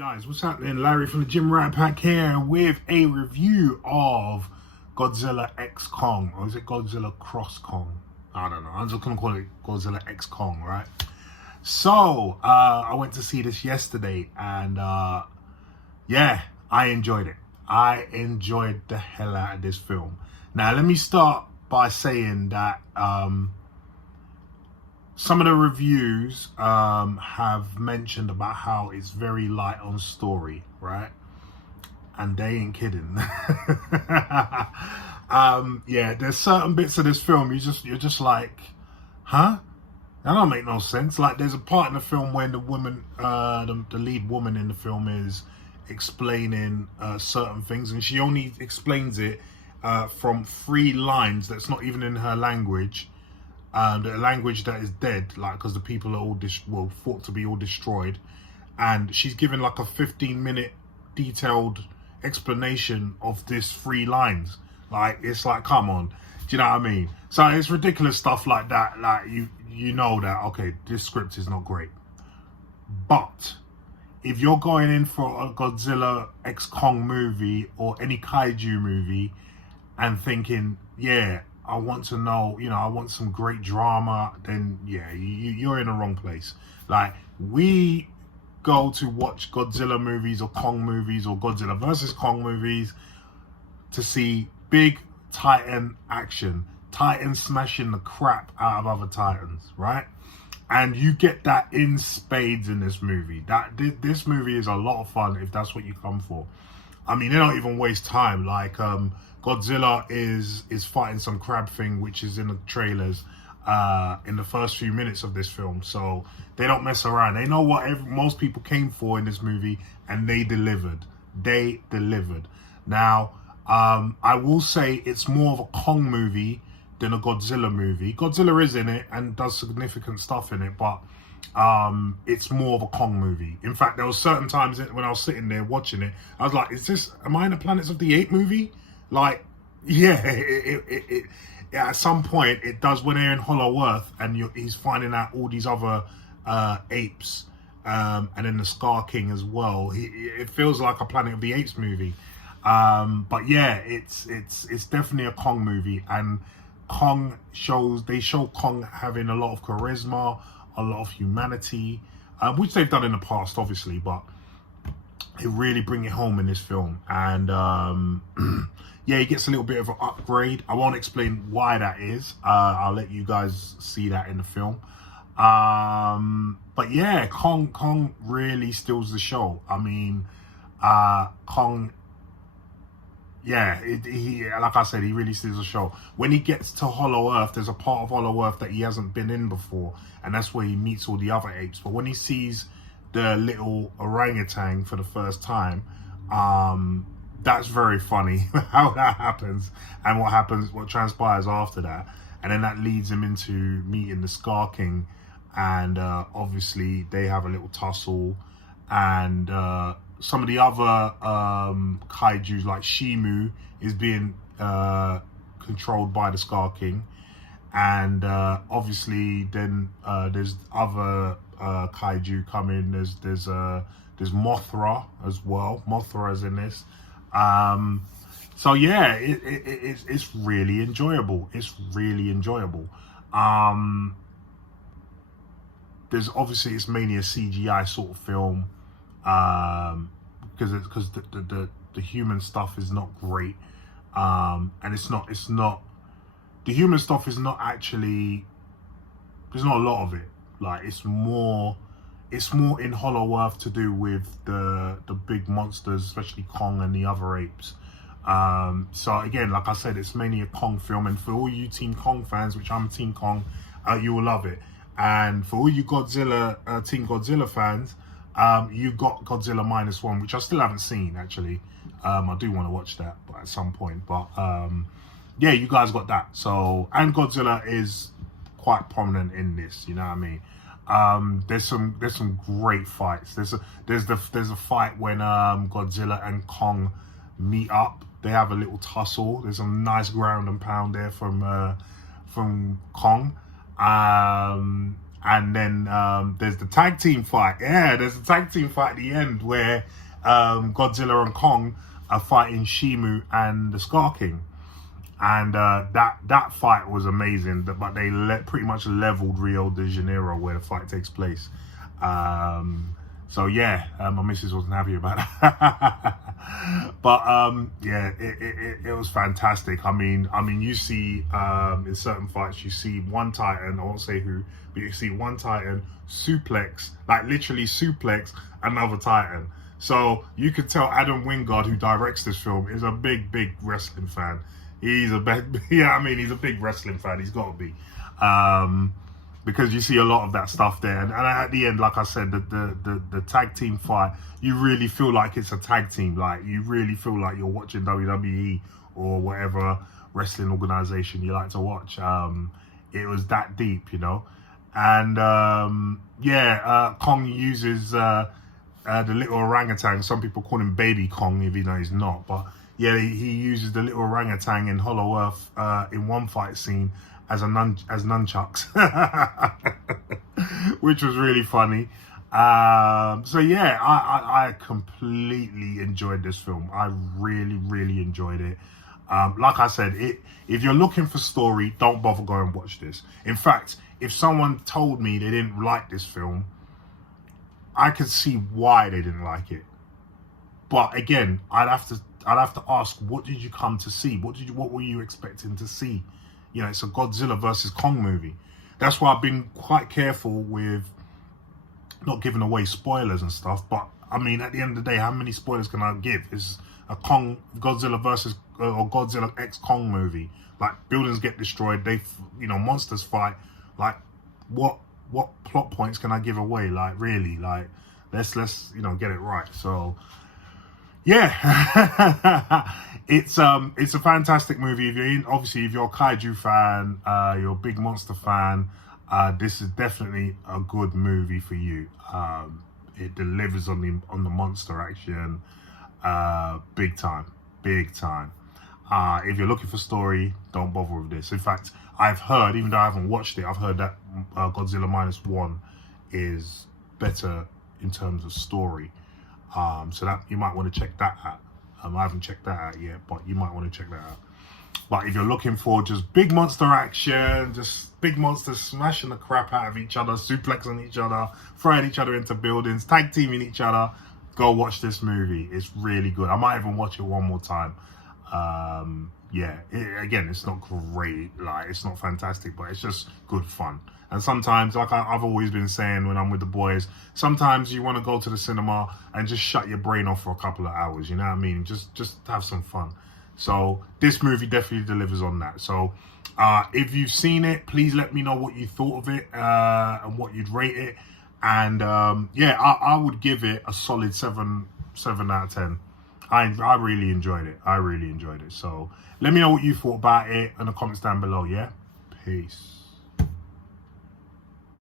Guys, what's happening? Larry from the Gym Rat Pack here with a review of Godzilla X Kong, or is it Godzilla Cross Kong? I don't know. I'm just gonna call it Godzilla X Kong, right? So I went to see this yesterday, and yeah, I enjoyed it. I enjoyed the hell out of this film. Now, let me start by saying that some of the reviews have mentioned about how it's very light on story, right? And they ain't kidding. Yeah, there's certain bits of this film you're just like, huh? That don't make no sense. Like, there's a part in the film when the woman, the lead woman in the film is explaining certain things, and she only explains it from 3 lines that's not even in her language. The language that is dead, like, because the people are all thought to be all destroyed, and she's given like a 15-minute detailed explanation of this 3 lines. Like, it's like, come on, do you know what I mean? So it's ridiculous stuff like that. Like, you know that, okay, this script is not great. But if you're going in for a Godzilla X Kong movie or any kaiju movie and thinking, yeah, I want to know, I want some great drama, then yeah, you're in the wrong place. Like, we go to watch Godzilla movies or Kong movies or Godzilla versus Kong movies to see big Titan action, Titan smashing the crap out of other Titans, right? And you get that in spades in this movie. This movie is a lot of fun if that's what you come for. I mean, they don't even waste time. Like, Godzilla is fighting some crab thing, which is in the trailers in the first few minutes of this film. So they don't mess around. They know what most people came for in this movie, and they delivered. They delivered. Now, I will say it's more of a Kong movie than a Godzilla movie. Godzilla is in it and does significant stuff in it, but it's more of a Kong movie. In fact, there were certain times when I was sitting there watching it, I was like, am I in the Planets of the Apes movie? Like, yeah, it at some point it does, when they're in Hollow Earth and he's finding out all these other apes, and then the Scar King as well. It feels like a Planet of the Apes movie. But yeah, it's definitely a Kong movie, and they show Kong having a lot of charisma, a lot of humanity, which they've done in the past, obviously, but they really bring it home in this film. And yeah, he gets a little bit of an upgrade. I won't explain why that is. I'll let you guys see that in the film. But yeah, Kong really steals the show. I mean, Kong, yeah, like I said, he really steals the show. When he gets to Hollow Earth, there's a part of Hollow Earth that he hasn't been in before, and that's where he meets all the other apes. But when he sees the little orangutan for the first time, that's very funny how that happens, and what transpires after that. And then that leads him into meeting the Scar King, and obviously they have a little tussle, and some of the other kaijus, like Shimu, is being controlled by the Scar King, and obviously then there's other kaiju coming. There's Mothra as well. Mothra is in this. So yeah, it's really enjoyable. It's really enjoyable. There's obviously, it's mainly a CGI sort of film, because the human stuff is not great, and it's not the human stuff is not actually, there's not a lot of it. Like, it's more in Hollow Earth to do with the big monsters, especially Kong and the other apes. So again, like I said, it's mainly a Kong film, and for all you Team Kong fans, which I'm Team Kong, you will love it. And for all you Godzilla, Team Godzilla fans, you got Godzilla -1, which I still haven't seen, actually. I do want to watch that, but at some point. But yeah, you guys got that. So, and Godzilla is quite prominent in this, you know what I mean? There's some great fights. There's a fight when Godzilla and Kong meet up. They have a little tussle. There's some nice ground and pound there from Kong. And then there's the tag team fight. Yeah, there's a tag team fight at the end where Godzilla and Kong are fighting Shimu and the Scar King. And that fight was amazing. But they pretty much leveled Rio de Janeiro where the fight takes place. So yeah, my missus wasn't happy about that. But yeah, it was fantastic. I mean, you see in certain fights, you see one Titan, I won't say who, but you see one Titan suplex, like literally suplex another Titan. So you could tell Adam Wingard, who directs this film, is a big wrestling fan. He's a big, yeah, I mean, he's a big wrestling fan. He's got to be. Because you see a lot of that stuff there, and at the end, like I said, the tag team fight, you really feel like it's a tag team. Like you really feel like you're watching WWE or whatever wrestling organization you like to watch. It was that deep, you know. And yeah, Kong uses the little orangutan. Some people call him Baby Kong, even though he's not. But yeah, he uses the little orangutan in Hollow Earth in one fight scene as nunchucks, which was really funny. So yeah, I completely enjoyed this film. I really enjoyed it. Like I said, if you're looking for story, don't bother going and watch this. In fact, if someone told me they didn't like this film, I could see why they didn't like it. But again, I'd have to ask, what did you come to see? What were you expecting to see? You know, it's a Godzilla versus Kong movie. That's why I've been quite careful with not giving away spoilers and stuff. But I mean, at the end of the day, how many spoilers can I give? It's a Godzilla versus or Godzilla X Kong movie. Like buildings get destroyed, monsters fight. Like what plot points can I give away? Like really, like let's get it right. So yeah, it's a fantastic movie. If you're a kaiju fan, you're a big monster fan, this is definitely a good movie for you. It delivers on the monster action, big time. If you're looking for story, don't bother with this. In fact, I've heard, even though I haven't watched it, I've heard that Godzilla -1 is better in terms of story. So that you might want to check that out. I haven't checked that out yet, but you might want to check that out. But if you're looking for just big monster action, just big monsters smashing the crap out of each other, suplexing each other, throwing each other into buildings, tag teaming each other, go watch this movie. It's really good. I might even watch it one more time. Yeah, again, it's not great, like it's not fantastic, but it's just good fun. And sometimes, like I've always been saying when I'm with the boys, sometimes you want to go to the cinema and just shut your brain off for a couple of hours, you know what I mean? Just have some fun. So this movie definitely delivers on that. So if you've seen it, please let me know what you thought of it and what you'd rate it. And yeah, I would give it a solid 7 out of 10. I really enjoyed it. So let me know what you thought about it in the comments down below, yeah? Peace.